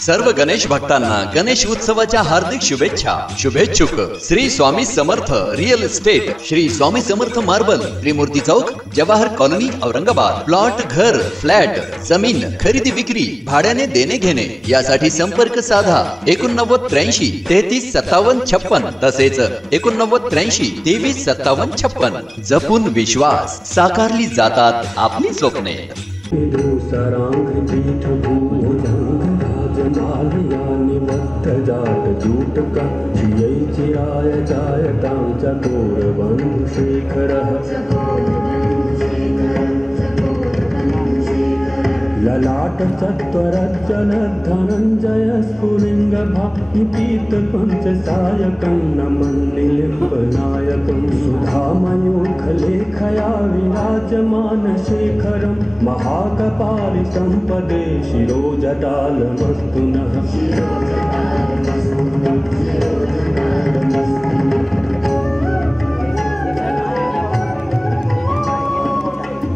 सर्व गणेश भक्तांना गणेश उत्सवाच्या हार्दिक शुभेच्छा। शुभेच्छुक Shri Swami Samarth real estate, Shri Swami Samarth marble, त्रिमूर्ती चौक, जवाहर कॉलोनी, औरंगाबाद। प्लॉट, घर, फ्लॅट, जमीन खरेदी विक्री, भाड्याने देणे घेणे यासाठी संपर्क साधा 8983 33 57 56 तसेच 8983 23 57 56। जपून विश्वास साकारली जातात आपली स्वप्ने। ललाट चत्वरज्जन धनंजय स्फुलिंग भापीत पंच सायकं नमन्निलिम्बनायकं सुधामयूखलेखया विराजमान शेखरं महाकपालि संपदे शिरोजटालमस्तु नः।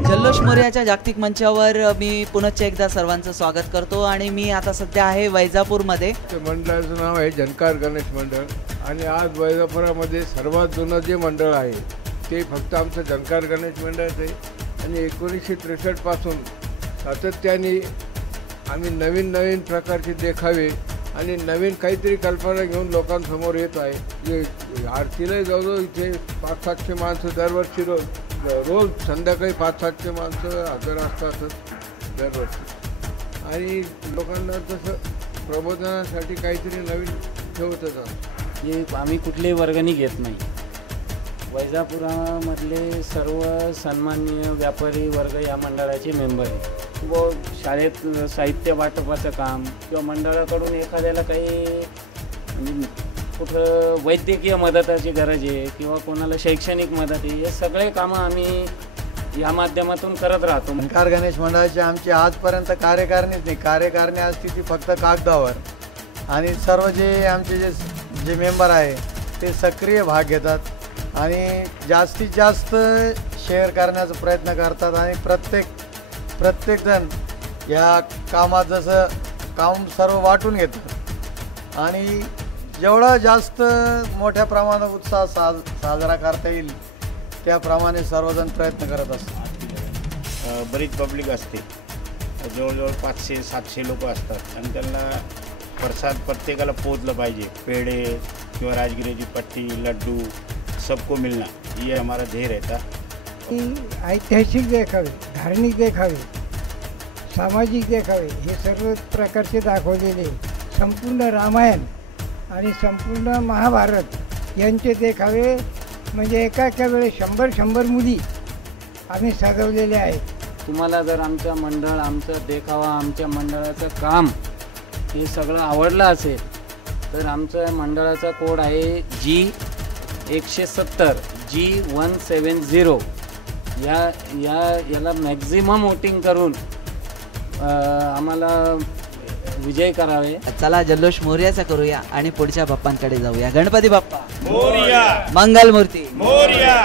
जल्लोष मोरयाच्या जागतिक मंचावर मी पुनश्च एकदा सर्वांचं स्वागत करतो आणि मी आता सध्या आहे वैजापूरमध्ये। मंडळाचं नाव आहे झंकार गणेश मंडळ आणि आज वैजापुरामध्ये सर्वात जुनं जे मंडळ आहे ते फक्त आमचं झंकार गणेश मंडळच आहे आणि 1963 पासून सातत्याने आम्ही नवीन प्रकारचे देखावे आणि नवीन काहीतरी कल्पना घेऊन लोकांसमोर येत आहे। आरतीला जवळजवळ इथे 500-700 माणसं दरवर्षी रोज संध्याकाळी 500-700 माणसं हजर असतातच दरवर्षी आणि लोकांना तसं प्रबोधनासाठी काहीतरी नवीन ठेवतच असतं। हे आम्ही कुठलेही वर्गणी घेत नाही। वैजापुरामधले सर्व सन्माननीय व्यापारी वर्ग या मंडळाचे मेंबर आहे व शाळेत साहित्य वाटपाचं काम किंवा मंडळाकडून एखाद्याला काही म्हणजे कुठं वैद्यकीय मदताची गरज आहे किंवा कोणाला शैक्षणिक मदत आहे, हे सगळे कामं आम्ही या माध्यमातून करत राहतो। झंकार गणेश मंडळाची आमची आजपर्यंत कार्यकारिणीच नाही, कार्यकारिणी असती ती फक्त कागदावर आणि सर्व जे आमचे जे मेंबर आहे ते सक्रिय भाग घेतात आणि जास्तीत जास्त शेअर करण्याचा प्रयत्न करतात आणि प्रत्येकजण या कामात जसं काम सर्व वाटून घेतात आणि जेवढा जास्त मोठ्या प्रमाणात उत्साह साजरा करता येईल त्याप्रमाणे सर्वजण प्रयत्न करत असतात। बरीच पब्लिक असते, जवळजवळ 500-700 लोक असतात आणि त्यांना प्रसाद प्रत्येकाला पोचलं पाहिजे। पेढे किंवा राजगिरीची पट्टी, लड्डू सबको मिलना ये हमारा ध्येय रहता। ऐतिहासिक देखावे, धार्मिक देखावे, सामाजिक देखावे हे सर्व प्रकारचे दाखवलेले संपूर्ण रामायण आणि संपूर्ण महाभारत यांचे देखावे म्हणजे एका वेळेस 100 मुली आम्ही सजवलेले आहेत। तुम्हाला जर आमचं मंडळ, आमचा देखावा, आमच्या मंडळाचं काम हे सगळं आवडलं असेल तर आमच्या मंडळाचा कोड आहे G170 G170 याला मॅक्झिमम वोटिंग करून आम्हाला विजय करावे। चला जल्लोष मोरयाचा करूया आणि पुढच्या बाप्पांकडे जाऊया। गणपती बाप्पा मोरया, मंगलमूर्ती मोरया।